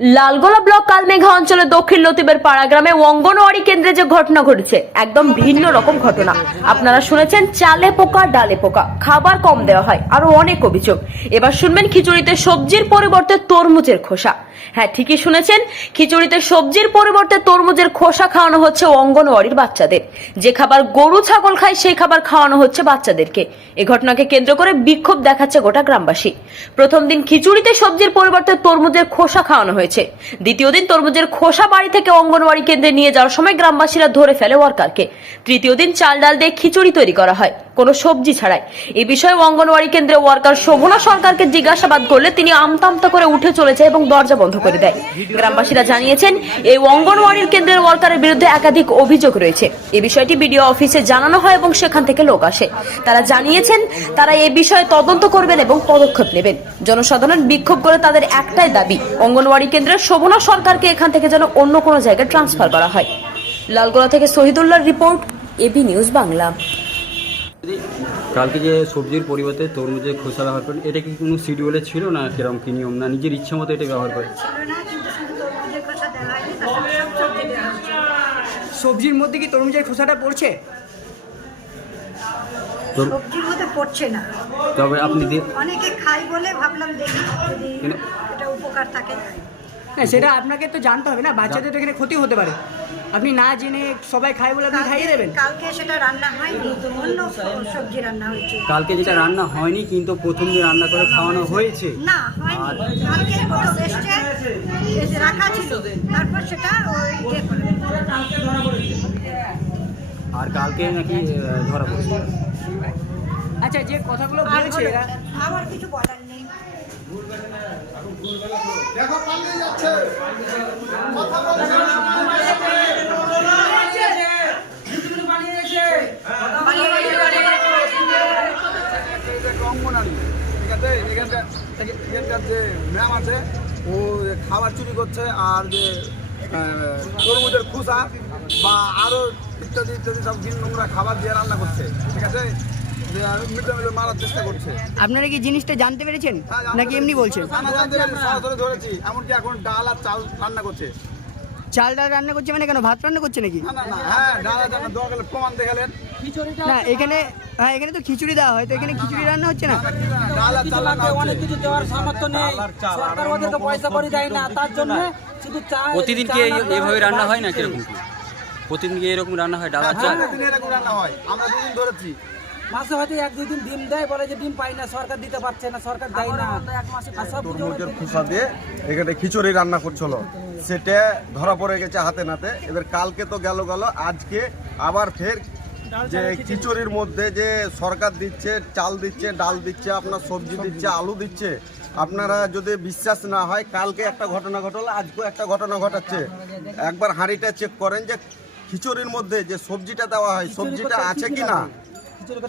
Lalgola block Kalmegha অঞ্চলের দক্ষিণ লতিবের পাড়া গ্রামে অঙ্গনওয়াড়ি কেন্দ্রে যে ঘটনা ঘটেছে, একদম ভিন্ন রকম ঘটনা। আপনারা শুনেছেন, চালে পোকা, ডালে পোকা। খাবার কম দেওয়া হয়, আরও অনেক অভিযোগ। এবার শুনবেন খিচুড়িতে সবজির পরিবর্তে তরমুজের খোসা। হ্যাঁ ঠিকই শুনেছেন, খিচুড়িতে সবজির পরিবর্তে তরমুজের খোসা খাওয়ানো হচ্ছে অঙ্গনওয়াড়ির বাচ্চাদের। যে খাবার গরু, ছাগল খায়, সেই খাবার খাওয়ানো হচ্ছে বাচ্চাদেরকে। এ ঘটনাকে কেন্দ্র করে বিক্ষোভ দেখাচ্ছে গোটা গ্রামবাসী। প্রথম দিন খিচুড়িতে সবজির পরিবর্তে তরমুজের খোসা খাওয়ানো হয়েছে। দ্বিতীয় দিন তরমুজের খোসা বাড়ি থেকে অঙ্গনওয়াড়ি কেন্দ্রে নিয়ে যাওয়ার সময় গ্রামবাসীরা ধরে ফেলে ওয়ার্কারকে। তৃতীয় দিন চাল ডাল দিয়ে খিচুড়ি তৈরি করা হয়। কোনো সবজি ছাড়াই। এই বিষয়ে অঙ্গনওয়াড়ি কেন্দ্রে ওয়ার্কার শোভনা সরকারকে জিজ্ঞাসাবাদ করলে তিনি আমতামতা করে উঠে চলেছে এবং দরজা বন্ধ করে দেয়। গ্রামবাসীরা জানিয়েছেন, এই অঙ্গনওয়াড়ির কেন্দ্রের ওয়ার্কারের বিরুদ্ধে একাধিক অভিযোগ রয়েছে। এই বিষয়টি বিডিও অফিসে জানানো হয় এবং সেখান থেকে লোক আসে। তারা জানিয়েছেন, তারা এই বিষয়ে তদন্ত করবেন এবং পদক্ষেপ নেবেন। জনসাধারণ বিক্ষোভ করে তাদের একটাই দাবি, অঙ্গনওয়াড়ি কেন্দ্রের শোভনা সরকারকে এখান থেকে যেন অন্য কোনো জায়গায় ট্রান্সফার করা হয়। লালগোলা থেকে শহীদুল্লাহর report A B news Bangla. কালকে যে সবজির পরিবর্তে তরমুজের খোসা ব্যবহার করেন এটা কি কোনো শিডিউলে ছিল না কীরকম কি নিয়ম? না নিজের ইচ্ছে মতো এটা ব্যবহার করে সবজির মধ্যে কি তরমুজের খোসাটা পড়ছে? সবজির মধ্যে পড়ছে না। তবে আপনি অনেকে খাই বলে ভাবলাম দেখি যদি এটা উপকার থাকে। হ্যাঁ সেটা আপনাকে তো জানতে হবে না বাচ্চাদের তো এখানে ক্ষতি হতে পারে। আপনি না জেনে সবাই খায় বলে আপনি খাইয়ে দেবেন? কালকে সেটা রান্না হয়নি অন্য সবজি রান্না হয়েছে। কালকে যেটা রান্না হয়নি কিন্তু প্রথম দিন রান্না করে খাওয়ানো হয়েছে। না হয়নি। কালকে প্রথম এসছে এসে রাখা ছিল। তারপর সেটা ওই আর কালকে নাকি ধরা পড়েছে। আচ্ছা যে কথাগুলো বলছে এরা আমার কিছু বলার নেই। অঙ্গনারী ঠিক আছে এখানকার এখানকার যে ম্যাম আছে ও খাবার চুরি করছে আর যে তরমুজের খুসা বা আরও ইত্যাদি ইত্যাদি সব ভিন্ন নোংরা খাবার দিয়ে রান্না করছে ঠিক আছে? মারার চেষ্টা করছে। আপনারা কি জিনিসটা জানতে পেরেছেন? হ্যাঁ, নাকি এমনি বলছেন? ধরেছি এমনকি এখন ডাল আর চাল রান্না করছে। চাল ডাল রান্না করছে মানে কেন ভাত রান্না করছে নাকি? না হ্যাঁ না এখানে হ্যাঁ এখানে তো খিচুড়ি দেওয়া হয় তো এখানে খিচুড়ি রান্না হচ্ছে না? ডাল আর চাল রান্না হচ্ছে। অনেক কিছু দেওয়ার সামর্থ্য নেই। সরকার ওদেরকে পয়সা করে দেয় না তার জন্য শুধু চা প্রতিদিন কি এই- এইভাবে রান্না হয় না কীরকম? প্রতিদিন কি এরকম রান্না হয় ডাল এরকম রান্না হয় আমরা দুদিন ধরেছি। মাসে হয়তো এক দুই দিন ডিম দেয় বলে যে ডিম পাই না সরকার দিতে পারছে না সরকার দেয় না। কিছু তরমুজের খোসা দিয়ে এখানে খিচুড়ি রান্না করছিল। সেটা ধরা পড়ে গেছে হাতে নাতে। এবার কালকে তো গেল গেল আজকে আবার ফের যে খিচুড়ির মধ্যে যে সরকার দিচ্ছে চাল দিচ্ছে ডাল দিচ্ছে আপনার সবজি দিচ্ছে আলু দিচ্ছে আপনারা যদি বিশ্বাস না হয় কালকে একটা ঘটনা ঘটলো আজকেও একটা ঘটনা ঘটাচ্ছে। একবার হাঁড়িটা চেক করেন যে খিচুড়ির মধ্যে যে সবজিটা দেওয়া হয় সবজিটা আছে কি না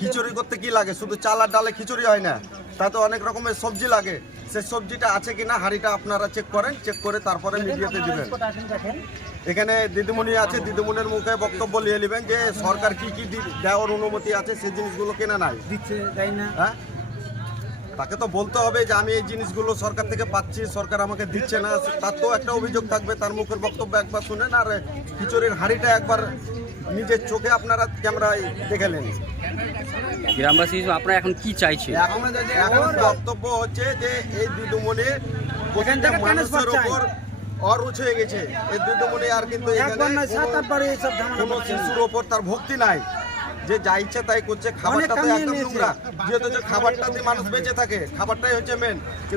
খিচুড়ি করতে কি লাগে? শুধু চাল আর ডালে খিচুড়ি হয় না তাতে অনেক রকমের সবজি লাগে। সে সবজিটা আছে কিনা হাঁড়িটা আপনারা চেক করেন চেক করে তারপরে মিডিয়াতে দিবেন। এখানে দিদিমণি আছে দিদিমণির মুখে বক্তব্য নিয়ে নেবেন যে সরকার কি কি দি- দেওয়ার অনুমতি আছে সেই জিনিসগুলো কেনা নাই। দিচ্ছে দেয় না। হ্যাঁ? তাকে তো বলতে হবে যে আমি এই জিনিসগুলো সরকার থেকে পাচ্ছি সরকার আমাকে দিচ্ছে না। তার তো একটা অভিযোগ থাকবে তার মুখের বক্তব্য একবার শুনেন আর খিচুড়ির হাঁড়িটা একবার নিজের চোখে আপনারা ক্যামেরায় দেখে নেন। গ্রামবাসী আপনারা এখন কি চাইছে এখন এখন বক্তব্য হচ্ছে যে এই দিদুমণি প্রতিটা মানুষের ওপর অরুচ হয়ে গেছে। এই আর কিন্তু কোনো শিশুর ওপর তার ভক্তি নাই। যে যা ইচ্ছা তাই করছে। খাবারটা তো একদম নোংরা। যেহেতু যে খাবারটা দিয়ে মানুষ বেঁচে থাকে খাবারটাই হচ্ছে মেন